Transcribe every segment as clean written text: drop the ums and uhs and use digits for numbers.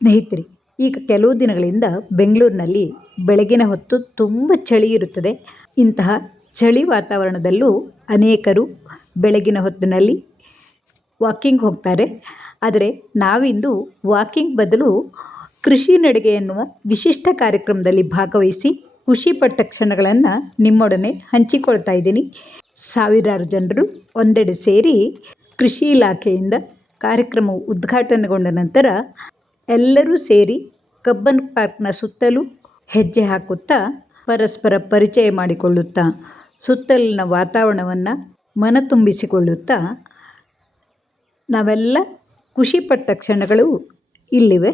ಸ್ನೇಹಿತರೆ, ಈಗ ಕೆಲವು ದಿನಗಳಿಂದ ಬೆಂಗಳೂರಿನಲ್ಲಿ ಬೆಳಗಿನ ಹೊತ್ತು ತುಂಬ ಚಳಿ ಇರುತ್ತದೆ. ಇಂತಹ ಚಳಿ ವಾತಾವರಣದಲ್ಲೂ ಅನೇಕರು ಬೆಳಗಿನ ಹೊತ್ತಿನಲ್ಲಿ ವಾಕಿಂಗ್ ಹೋಗ್ತಾರೆ. ಆದರೆ ನಾವಿಂದು ವಾಕಿಂಗ್ ಬದಲು ಕೃಷಿ ನಡಿಗೆ ಎನ್ನುವ ವಿಶಿಷ್ಟ ಕಾರ್ಯಕ್ರಮದಲ್ಲಿ ಭಾಗವಹಿಸಿ ಖುಷಿಪಟ್ಟ ಕ್ಷಣಗಳನ್ನು ನಿಮ್ಮೊಡನೆ ಹಂಚಿಕೊಳ್ತಾ ಇದ್ದೀನಿ. ಸಾವಿರಾರು ಜನರು ಒಂದೆಡೆ ಸೇರಿ ಕೃಷಿ ಇಲಾಖೆಯಿಂದ ಕಾರ್ಯಕ್ರಮವು ಉದ್ಘಾಟನೆಗೊಂಡ ನಂತರ ಎಲ್ಲರೂ ಸೇರಿ ಕಬ್ಬನ್ ಪಾರ್ಕ್ನ ಸುತ್ತಲೂ ಹೆಜ್ಜೆ ಹಾಕುತ್ತಾ ಪರಸ್ಪರ ಪರಿಚಯ ಮಾಡಿಕೊಳ್ಳುತ್ತಾ ಸುತ್ತಲಿನ ವಾತಾವರಣವನ್ನು ಮನತುಂಬಿಸಿಕೊಳ್ಳುತ್ತಾ ನಾವೆಲ್ಲ ಖುಷಿಪಟ್ಟ ಕ್ಷಣಗಳು ಇಲ್ಲಿವೆ.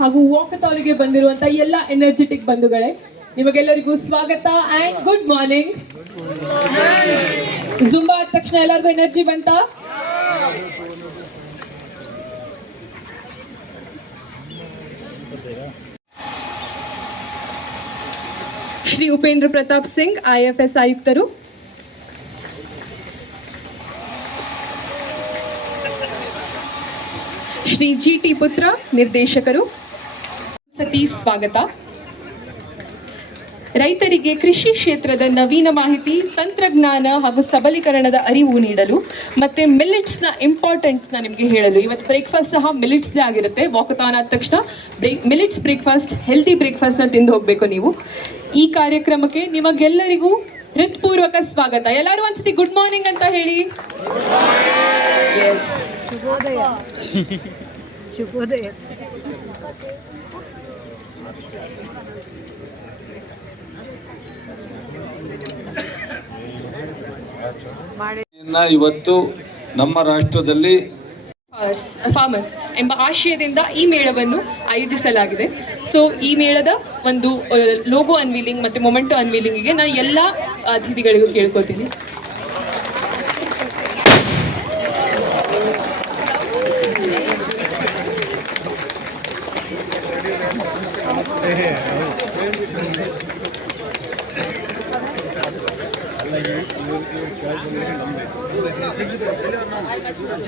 ಹಾಗೂ ವಾಕಥಾನ್ಗೆ ಬಂದಿರುವಂತ ಎಲ್ಲ ಎನರ್ಜೆಟಿಕ್ ಬಂಧುಗಳೇ, ನಿಮಗೆಲ್ಲರಿಗೂ ಸ್ವಾಗತ ಅಂಡ್ ಗುಡ್ ಮಾರ್ನಿಂಗ್. ಜುಂಬಾ ಆದ ತಕ್ಷಣ ಎಲ್ಲರಿಗೂ ಎನರ್ಜಿ ಬಂತ? ಶ್ರೀ ಉಪೇಂದ್ರ ಪ್ರತಾಪ್ ಸಿಂಗ್, IFS ಆಯುಕ್ತರು. ಶ್ರೀ GT ಪುತ್ರ, ನಿರ್ದೇಶಕರು. ಸತೀಶ್, ಸ್ವಾಗತ. ರೈತರಿಗೆ ಕೃಷಿ ಕ್ಷೇತ್ರದ ನವೀನ ಮಾಹಿತಿ, ತಂತ್ರಜ್ಞಾನ ಹಾಗೂ ಸಬಲೀಕರಣದ ಅರಿವು ನೀಡಲು ಮತ್ತೆ ಮಿಲೆಟ್ಸ್ನ ಇಂಪಾರ್ಟೆಂಟ್ಸ್ನ ನಿಮಗೆ ಹೇಳಲು ಇವತ್ತು ಬ್ರೇಕ್ಫಾಸ್ಟ್ ಸಹ ಮಿಲೆಟ್ಸ್ದೇ ಆಗಿರುತ್ತೆ. ವಾಕಥಾನ್ ಆದ ತಕ್ಷಣ ಮಿಲೆಟ್ಸ್ ಬ್ರೇಕ್ಫಾಸ್ಟ್, ಹೆಲ್ದಿ ಬ್ರೇಕ್ಫಾಸ್ಟ್ನ ತಿಂದು ಹೋಗಬೇಕು ನೀವು. ಈ ಕಾರ್ಯಕ್ರಮಕ್ಕೆ ನಿಮಗೆಲ್ಲರಿಗೂ ಹೃತ್ಪೂರ್ವಕ ಸ್ವಾಗತ. ಎಲ್ಲರೂ ಒಂದ್ಸತಿ ಗುಡ್ ಮಾರ್ನಿಂಗ್ ಅಂತ ಹೇಳಿ. ಎಸ್, ಶುಭೋದಯ. ಶುಭೋದಯ. ಇವತ್ತು ನಮ್ಮ ರಾಷ್ಟ್ರದಲ್ಲಿ ಫಾರ್ಮರ್ಸ್ ಎಂಬ ಆಶಯದಿಂದ ಈ ಮೇಳವನ್ನು ಆಯೋಜಿಸಲಾಗಿದೆ. ಸೊ ಈ ಮೇಳದ ಒಂದು ಲೋಗೋ ಅನ್ವೀಲಿಂಗ್ ಮತ್ತು ಮೊಮೆಂಟೋ ಅನ್ವೀಲಿಂಗಿಗೆ ನಾನು ಎಲ್ಲ ಅತಿಥಿಗಳಿಗೂ ಕೇಳ್ಕೊತೀನಿ. ಸೊ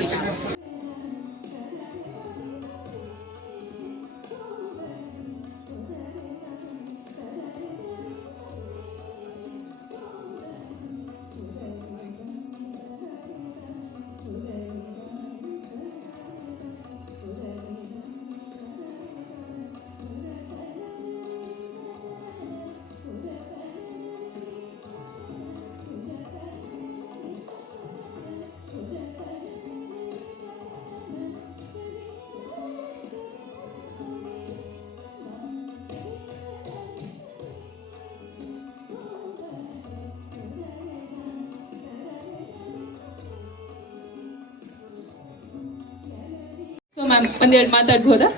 ಮ್ಯಾಮ್ ಒಂದೆರಡು ಮಾತಾಡ್ಬೋದಾ?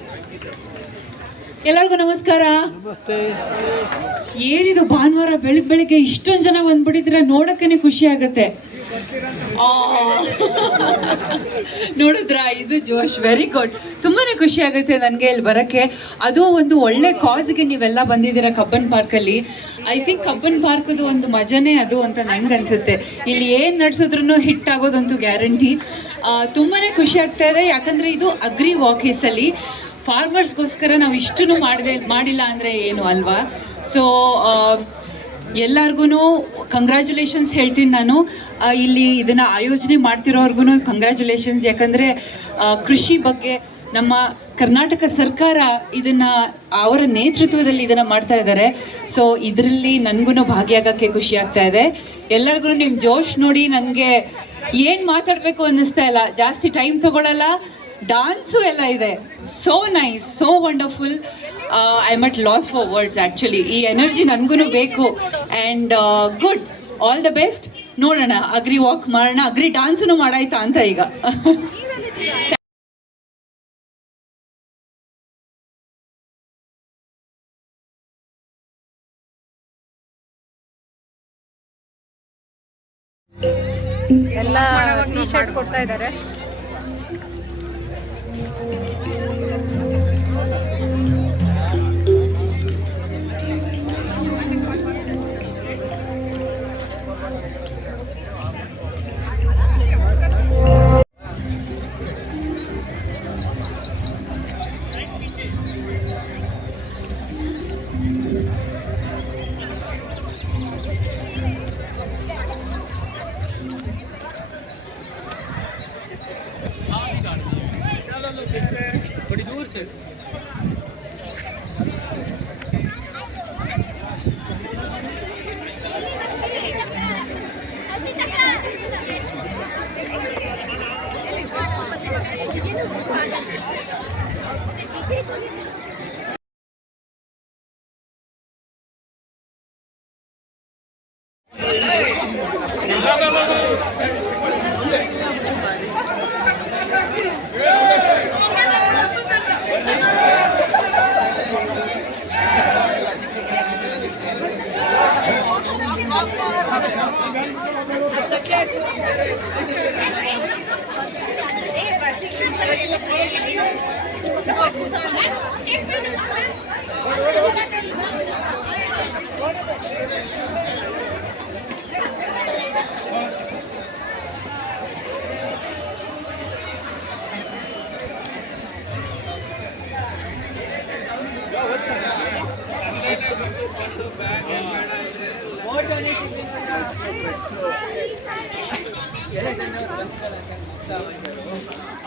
ಎಲ್ಲರಿಗೂ ನಮಸ್ಕಾರ. ಏನಿದು ಭಾನುವಾರ ಬೆಳಿಗ್ಗೆ ಇಷ್ಟೊಂದು ಜನ ಬಂದ್ಬಿಟ್ಟಿದ್ರೆ ನೋಡಕ್ಕೇನೆ ಖುಷಿ ಆಗತ್ತೆ. ನೋಡಿದ್ರಾ, ಇದು ಜೋಶ್. Very good. ತುಂಬಾನೇ ಖುಷಿ ಆಗುತ್ತೆ ನನಗೆ ಇಲ್ಲಿ ಬರಕ್ಕೆ. ಅದು ಒಂದು ಒಳ್ಳೆ ಕಾಸ್ಗೆ ನೀವೆಲ್ಲ ಬಂದಿದ್ದೀರಾ ಕಬ್ಬನ್ ಪಾರ್ಕಲ್ಲಿ. ಐ ಥಿಂಕ್ ಕಬ್ಬನ್ ಪಾರ್ಕದು ಒಂದು ಮಜನೇ ಅದು ಅಂತ ನನ್ಗನ್ಸುತ್ತೆ. ಇಲ್ಲಿ ಏನು ನಡೆಸಿದ್ರು ಹಿಟ್ ಆಗೋದಂತೂ ಗ್ಯಾರಂಟಿ. ತುಂಬಾನೇ ಖುಷಿ ಆಗ್ತಾ ಇದೆ, ಯಾಕಂದ್ರೆ ಇದು ಅಗ್ರಿ ವಾಕೀಸಲ್ಲಿ ಫಾರ್ಮರ್ಸ್ಗೋಸ್ಕರ ನಾವು ಇಷ್ಟನ್ನು ಮಾಡಿಲ್ಲ ಅಂದರೆ ಏನು ಅಲ್ವಾ. ಸೊ ಎಲ್ಲರಿಗೂ ಕಂಗ್ರ್ಯಾಚುಲೇಷನ್ಸ್ ಹೇಳ್ತೀನಿ ನಾನು. ಇಲ್ಲಿ ಇದನ್ನು ಆಯೋಜನೆ ಮಾಡ್ತಿರೋರ್ಗು ಕಂಗ್ರ್ಯಾಚುಲೇಷನ್ಸ್. ಯಾಕಂದರೆ ಕೃಷಿ ಬಗ್ಗೆ ನಮ್ಮ ಕರ್ನಾಟಕ ಸರ್ಕಾರ ಇದನ್ನು ಅವರ ನೇತೃತ್ವದಲ್ಲಿ ಇದನ್ನು ಮಾಡ್ತಾ ಇದ್ದಾರೆ. ಸೊ ಇದರಲ್ಲಿ ನನಗೂ ಭಾಗಿಯಾಗಕ್ಕೆ ಖುಷಿ ಆಗ್ತಾ ಇದೆ. ಎಲ್ಲರಿಗೂ ನಿಮ್ಮ ಜೋಶ್ ನೋಡಿ ನನಗೆ ಏನು ಮಾತಾಡಬೇಕು ಅನ್ನಿಸ್ತಾ ಇಲ್ಲ. ಜಾಸ್ತಿ ಟೈಮ್ ತಗೊಳ್ಳಲ್ಲ. ಡಾನ್ಸು ಎಲ್ಲ ಇದೆ. So nice, so wonderful. I'm at loss for words actually. ಈ ಎನರ್ಜಿ ನನಗೂ ಬೇಕು. And good, all the best. ನೋಡೋಣ, ಅಗ್ರಿ ವಾಕ್ ಮಾಡೋಣ, ಅಗ್ರಿ ಡಾನ್ಸೂ ಮಾಡಾಯ್ತಾ ಅಂತ ಈಗ. ಎಲ್ಲ ಟೀ ಶರ್ಟ್ ಕೊಡ್ತಾ ಇದ್ದಾರೆ. बड़ी दूर से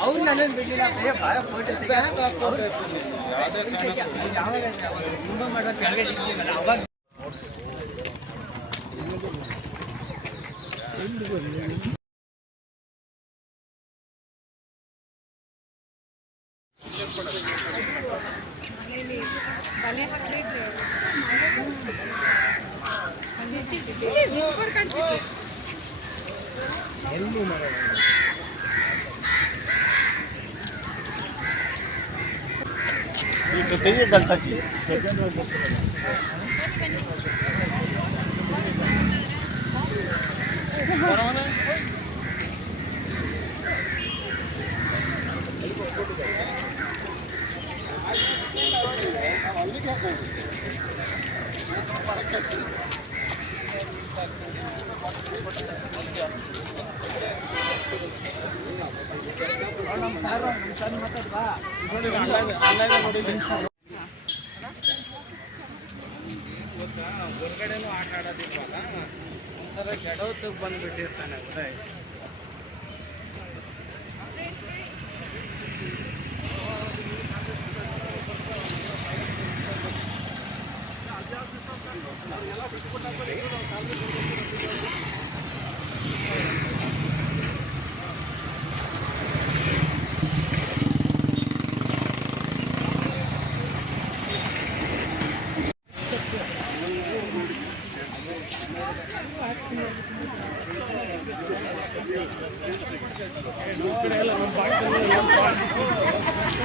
ಅವ್ರು ನನ್ನನ್ನು ಬಿಡಲಿಲ್ಲ. ಭಾಳ ಫೋಟೋ ತುಂಬ ಮಾಡುವ ಕೆಳಗೆ ಸಿಗ್ಲಿಲ್ಲ ಅವಾಗ. ಹೊರಗಡೆನೂ ಆಟ ಆಡೋದಿಲ್ವಾಗ ಒಂಥರ ಕೆಡವತ್ತಿಗೆ ಬಂದ್ಬಿಟ್ಟಿರ್ತಾನೆ ಉದಯ್.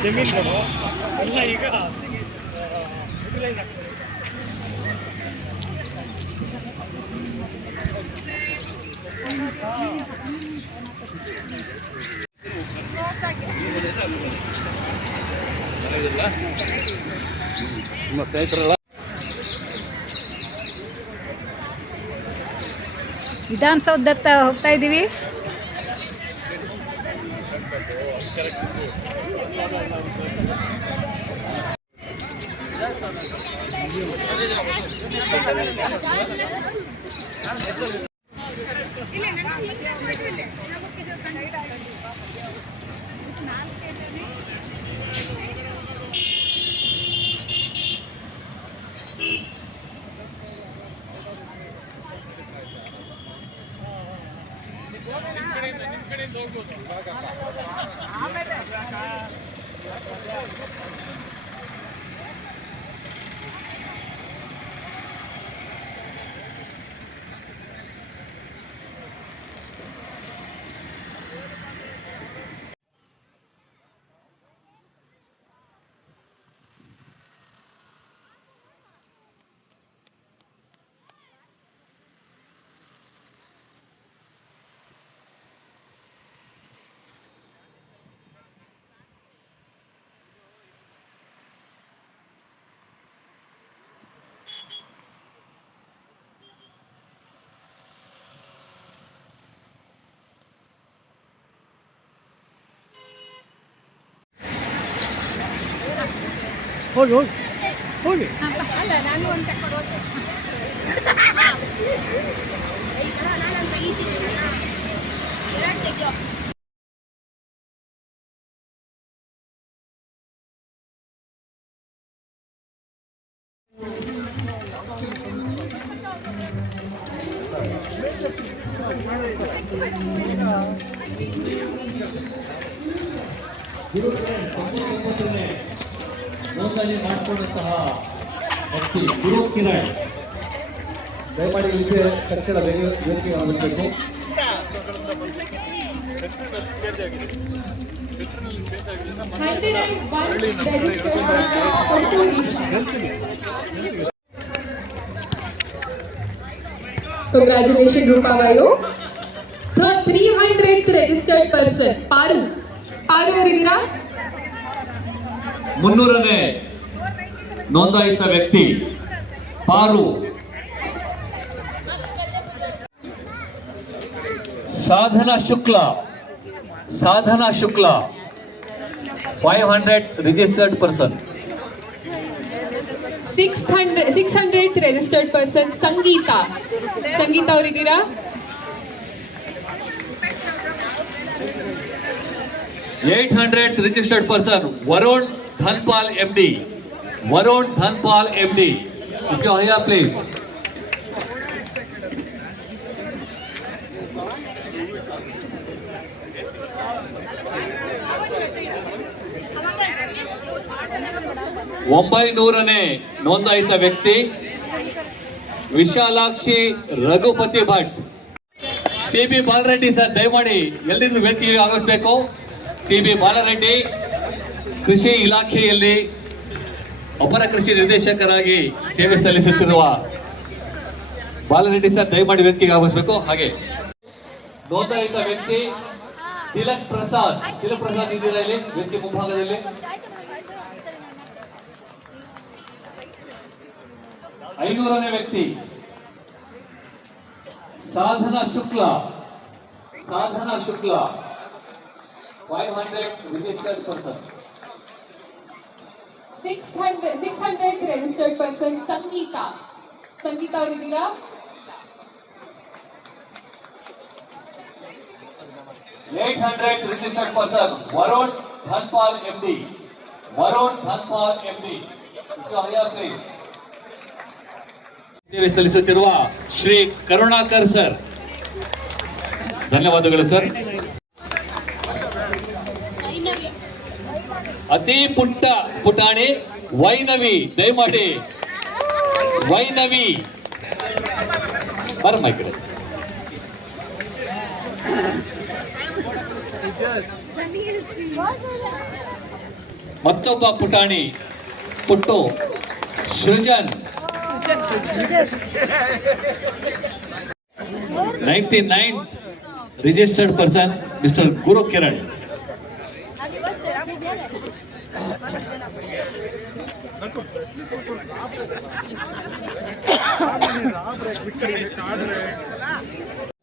ಜಮೀನುಗಳು ಎಲ್ಲ ಈಗ ಯುಟಿಲೈಸ್ ಆಗ್ತದೆ. ವಿಧಾನಸೌಧದತ್ತ ಹೋಗ್ತಾ ಇದ್ದೀವಿ. ಹೋಗಿ ಹೋಗಿ ಹೋಗಿ. ಅಲ್ಲ, ನಾನು ಅಂತ ಕೊಡೋದು. ನೋಂದಣಿ ಮಾಡಿಕೊಂಡಂತಹ ವ್ಯಕ್ತಿ ಗುರು ಕಿರಣ್ ದಯಮಾಡಿ ಇಲ್ಲಿ ತಕ್ಷಣ ವೇದಿಕೆಗೆ ಆಗಬೇಕು. Congratulations, Rupa Vayu. 300th registered person. Paru ಅವರಿದ್ದೀರಾ? 300ನೇ ನೋಂದಾಯಿತ ವ್ಯಕ್ತಿ ಪಾರು. Sadhana Shukla 500 registered person. 600th registered person Sangeeta ಅವರಿದ್ದೀರಾ? 800th registered person Varun Dhanpal MD. If you are here, please. ಒಂಬೈನೂರನೇ ನೋಂದಾಯಿತ ವ್ಯಕ್ತಿ ವಿಶಾಲಾಕ್ಷಿ ರಘುಪತಿ ಭಟ್. CB ಬಾಲರೆಡ್ಡಿ ಸರ್, ದಯಮಾಡಿ ಎಲ್ಲಿದ್ರು ವೇದಿಕೆಗೆ ಆಗಮಿಸಬೇಕು. CB ಬಾಲರೆಡ್ಡಿ ಕೃಷಿ ಇಲಾಖೆಯಲ್ಲಿ ಅಪರ ಕೃಷಿ ನಿರ್ದೇಶಕರಾಗಿ ಸೇವೆ ಸಲ್ಲಿಸುತ್ತಿರುವ ಬಾಲರೆಡ್ಡಿ ಸರ್, ದಯಮಾಡಿ ವೇದಿಕೆಗೆ ಆಗಮಿಸಬೇಕು. ಹಾಗೆ ನೋಂದಾಯಿತ ವ್ಯಕ್ತಿ ತಿಲಕ್ ಪ್ರಸಾದ್ ಇದ್ದೀರಾ ಇಲ್ಲಿ ವೇದಿಕೆ ಮುಂಭಾಗದಲ್ಲಿ? 500ನೇ ವ್ಯಕ್ತಿ ಸಾಧನಾ ಶುಕ್ಲ 500 ರಿಜಿಸ್ಟರ್ಡ್ ಪರ್ಸನ್. 600 ರಿಜಿಸ್ಟರ್ಡ್ ಪರ್ಸನ್ ಸಂಗೀತ ಅವರಿದ್ದೀರಾ? 800 registered person Varun Dhanpal MD. ಸೇವೆ ಸಲ್ಲಿಸುತ್ತಿರುವ ಶ್ರೀ ಕರುಣಾಕರ್ ಸರ್, ಧನ್ಯವಾದಗಳು ಸರ್. ಅತಿ ಪುಟಾಣಿ ವೈನವಿ, ದಯಮಾಡಿ ವೈನವಿ ಬರಮ್ಮ ಈ ಕಡೆ. ಮತ್ತೊಬ್ಬ ಪುಟಾಣಿ ಪುಟ್ಟು Srujan 99th registered person mister Guru Kiran.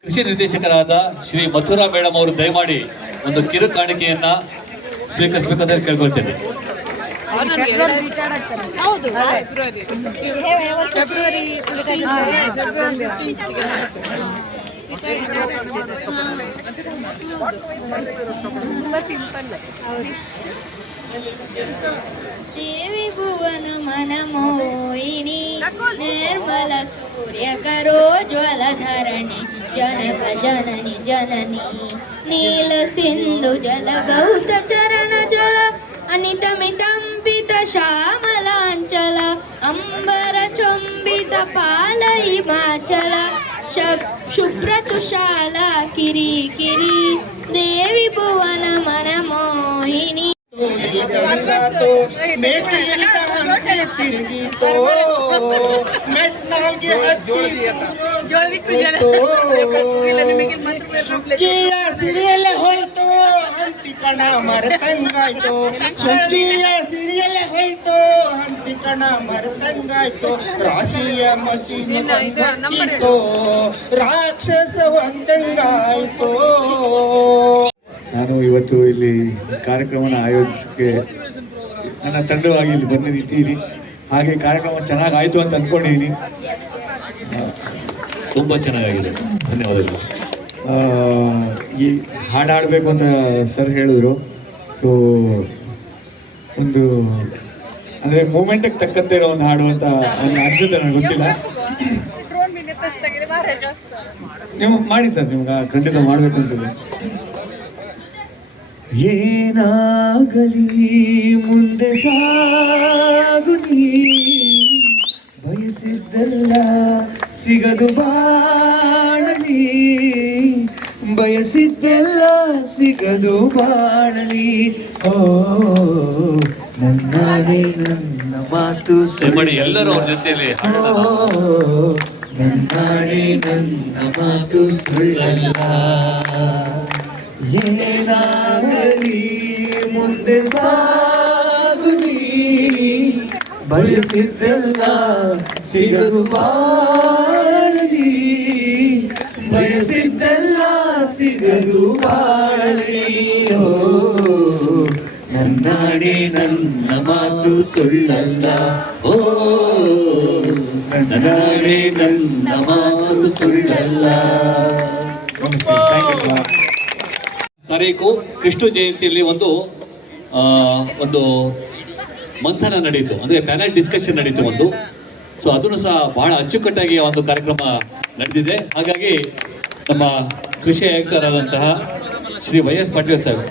ಕೃಷಿ ನಿರ್ದೇಶಕರಾದ ಶ್ರೀ ಮಥುರಾ ಮೇಡಮ್ ಅವರು ದಯಮಾಡಿ ಒಂದು ಕಿರು ಕಾಣಿಕೆಯನ್ನ ಸ್ವೀಕರಿಸಬೇಕಂತ ಕೇಳ್ಕೊಳ್ತೇನೆ. ಹೌದು ದೇವಿ ಭುವನ ಮನಮೋಹಿನಿ ನಿರ್ಮಲ ಸೂರ್ಯ ಕರೋ ಜ್ವಲ ಧರಣಿ ಜನಕ ಜನನಿ ಜನನಿ ನೀಲ ಸಿಂಧು ಜಲ ಗೌತ ಚರಣ ಜಲ ಅನಿತಮಿತಂಪಿತ ಶ್ಯಾಮಲಾಂಚಲ ಅಂಬರ ಚುಂಬಿತ ಪಾಲ ಹಿಮಾಚಲ ಶುಭ್ರತುಶಾಲ ಕಿರಿ ಕಿರಿ ದೇವಿ ಭುವನ ಮನಮೋಹಿನಿ. ಗಂಗಾತೋ ಮೇಟಿಯಲ್ಲಿ ಹಂಚೆ ತಿರುಗಿತೋ ಮೆಟ್ನಾಲ್ಗೆ ಹತ್ತಿತ್ತು ಸುಗ್ಗಿಯ ಸಿರಿಯಲ್ಲೇ ಹೋಯ್ತು ಹಂತಿ ಕಣ ಮರತಂಗಾಯ್ತು ಸುಗ್ಗಿಯ ಸಿರಿಯಲ್ಲೇ ಹೋಯ್ತು ಹಂತಿ ಕಣ ಮರತಂಗಾಯ್ತು ರಾಶಿಯ ಮಸೀನು ಬಂದಿತ್ತು ರಾಕ್ಷಸ ಒಂದಂಗಾಯ್ತು. ನಾನು ಇವತ್ತು ಇಲ್ಲಿ ಕಾರ್ಯಕ್ರಮನ ಆಯೋಜಿಸಕ್ಕೆ ನನ್ನ ತಂಡವಾಗಿ ಇಲ್ಲಿ ಬಂದು ನಿಂತಿದ್ದೀನಿ. ಹಾಗೆ ಕಾರ್ಯಕ್ರಮ ಚೆನ್ನಾಗಾಯ್ತು ಅಂತ ಅನ್ಕೊಂಡಿದ್ದೀನಿ. ತುಂಬಾ ಚೆನ್ನಾಗಿದೆ, ಧನ್ಯವಾದಗಳು. ಈ ಹಾಡು ಹಾಡಬೇಕು ಅಂತ ಸರ್ ಹೇಳಿದ್ರು. ಸೊ ಒಂದು ಅಂದರೆ ಮೂಮೆಂಟಿಗೆ ತಕ್ಕಂತೆ ಇರೋ ಒಂದು ಹಾಡು ಅಂತ ಅನ್ಸುತ್ತೆ, ನನಗೆ ಗೊತ್ತಿಲ್ಲ. ನೀವು ಮಾಡಿ ಸರ್, ನಿಮ್ಗೆ ಖಂಡಿತ ಮಾಡಬೇಕು ಅನ್ಸುತ್ತೆ. ಏನಾಗಲಿ ಮುಂದೆ ಸಾಗು ನೀ ಬಯಸಿದ್ದೆಲ್ಲ ಸಿಗದು ಬಾಳಲಿ ಬಯಸಿದ್ದೆಲ್ಲ ಸಿಗದು ಬಾಳಲಿ. ಓ ನನ್ನಾಡೆ ನನ್ನ ಮಾತು ಮಾಡಿ ಎಲ್ಲರೂ ಅವ್ರ ಜೊತೆಯಲ್ಲಿ ನನ್ನಾಡೆ ನನ್ನ ಮಾತು ಸುಳ್ಳಲ್ಲ. ಏನಾಗಲಿ ಮುಂದೆ ಸಾಗುಲಿ ಬಯಸಿದ್ದೆಲ್ಲ ಸಿಗದು ಬಾಳಲಿ ಬಯಸಿದ್ದೆಲ್ಲ ಸಿಗದು ಬಾಳಲಿ. ಓ ನನ್ನಾಡೆ ನನ್ನ ಮಾತು ಸುಳ್ಳಲ್ಲ. ಓ ನನ್ನಾಡೆ ನನ್ನ ಮಾತು ಸುಳ್ಳಲ್ಲ. ತಾರೀಕು ಕೃಷ್ಣ ಜಯಂತಿಯಲ್ಲಿ ಒಂದು ಮಂಥನ ನಡೀತು, ಅಂದ್ರೆ ಪ್ಯಾನಲ್ ಡಿಸ್ಕಷನ್ ನಡೀತು ಒಂದು. ಸೊ ಅದನ್ನು ಸಹ ಬಹಳ ಅಚ್ಚುಕಟ್ಟಾಗಿ ಒಂದು ಕಾರ್ಯಕ್ರಮ ನಡೆದಿದೆ. ಹಾಗಾಗಿ ನಮ್ಮ ಕೃಷಿ ಆಯುಕ್ತರಾದಂತಹ ಶ್ರೀ YS ಪಾಟೀಲ್ ಸಾಹೇಬ್,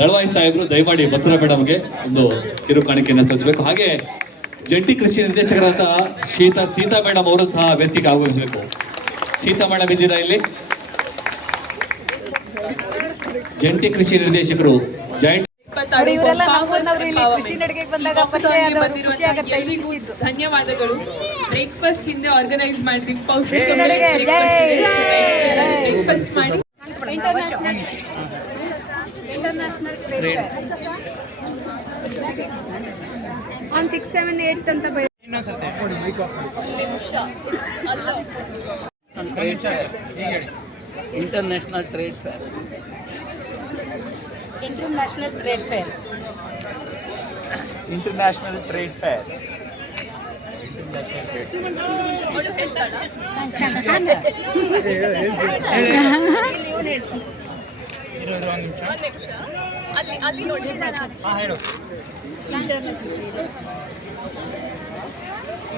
ದಳವಾಯಿ ಸಾಹೇಬರು ದಯಮಾಡಿ ಮಥುರಾ ಮೇಡಮ್ಗೆ ಒಂದು ಕಿರು ಕಾಣಿಕೆಯನ್ನು ಸಲ್ಲಿಸಬೇಕು. ಹಾಗೆ ಜಂಟಿ ಕೃಷಿ ನಿರ್ದೇಶಕರಾದಂತಹ ಸೀತಾ ಮೇಡಮ್ ಅವರು ಸಹ ವೇದಿಕೆಗೆ ಆಗಮಿಸಬೇಕು. ಸೀತಾ ಮೇಡಮ್ ಇದ್ದೀರಾ ಇಲ್ಲಿ? ಜಂಟಿ ಕೃಷಿ ನಿರ್ದೇಶಕರು ಜಾಯಿಂಟ್. ಧನ್ಯವಾದಗಳು. ಬ್ರೇಕ್ಫಾಸ್ಟ್ ಹಿಂದೆ ಆರ್ಗನೈಸ್ ಮಾಡಿದ್ವಿ, ಬ್ರೇಕ್ಫಾಸ್ಟ್ ಮಾಡಿ ಒಂದು 6, 7, 8 ಅಂತ trade fair. International trade fair. International trade fair. International trade fair.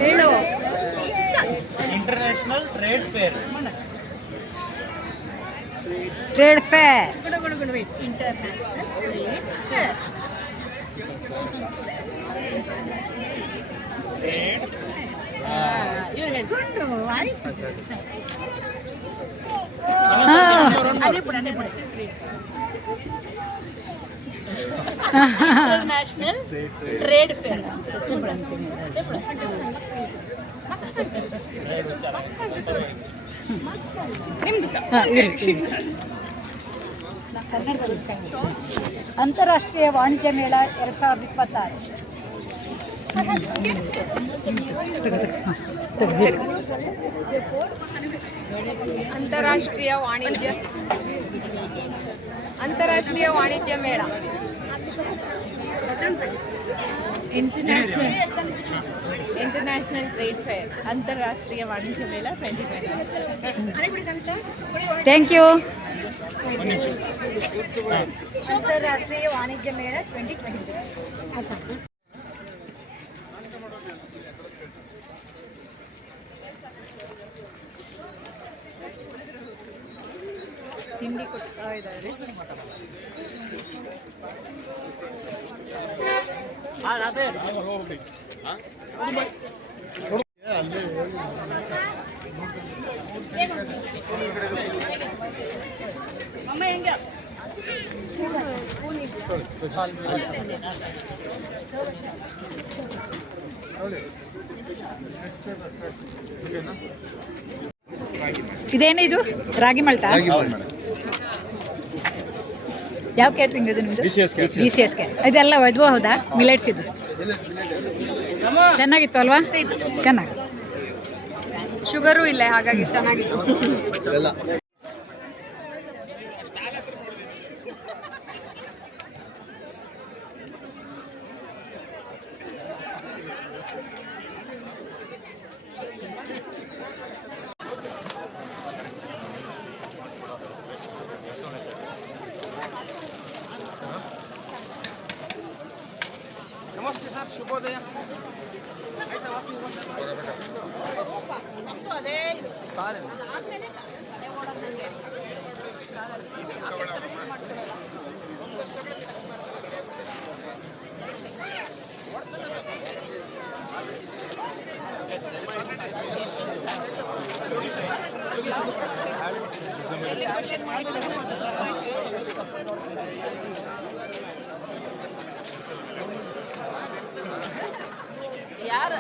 ಹೇಳು. International trade fair. Trade fair. International trade fair. ಅಂತಾರಾಷ್ಟ್ರೀಯ ವಾಣಿಜ್ಯ ಮೇಳ 2026. ಅಂತಾರಾಷ್ಟ್ರೀಯ ವಾಣಿಜ್ಯ ಮೇಳ. International trade fair. ಅಂತಾರಾಷ್ಟ್ರೀಯ ವಾಣಿಜ್ಯ ಮೇಳ 2020. Thank you. ಅಂತಾರಾಷ್ಟ್ರೀಯ ವಾಣಿಜ್ಯ ಮೇಳ 2026. ತಿಂಡಿ ಕೊಡ್ತಾ ಇದ್ದಾರೆ. ಅಮ್ಮ ಹೆಂಗೆ ಇದೇನಿದು? ರಾಗಿ ಮಲ್ಟ. ಯಾವ ಕ್ಯಾಟ್ರಿಂಗ್ ಇದು ನಿಮ್ಮದು? BCS ಗೆ. ಇದೆಲ್ಲ ಇದು ಹೌದಾ? ಮಿಲೆಟ್ಸ್ ಇದು ಚೆನ್ನಾಗಿತ್ತು ಅಲ್ವಾ? ಚೆನ್ನಾಗಿ ಶುಗರು ಇಲ್ಲ, ಹಾಗಾಗಿ ಚೆನ್ನಾಗಿತ್ತು. ನಮಸ್ತೆ ಸರ್, ಶುಭೋದಯ. ಯಾರು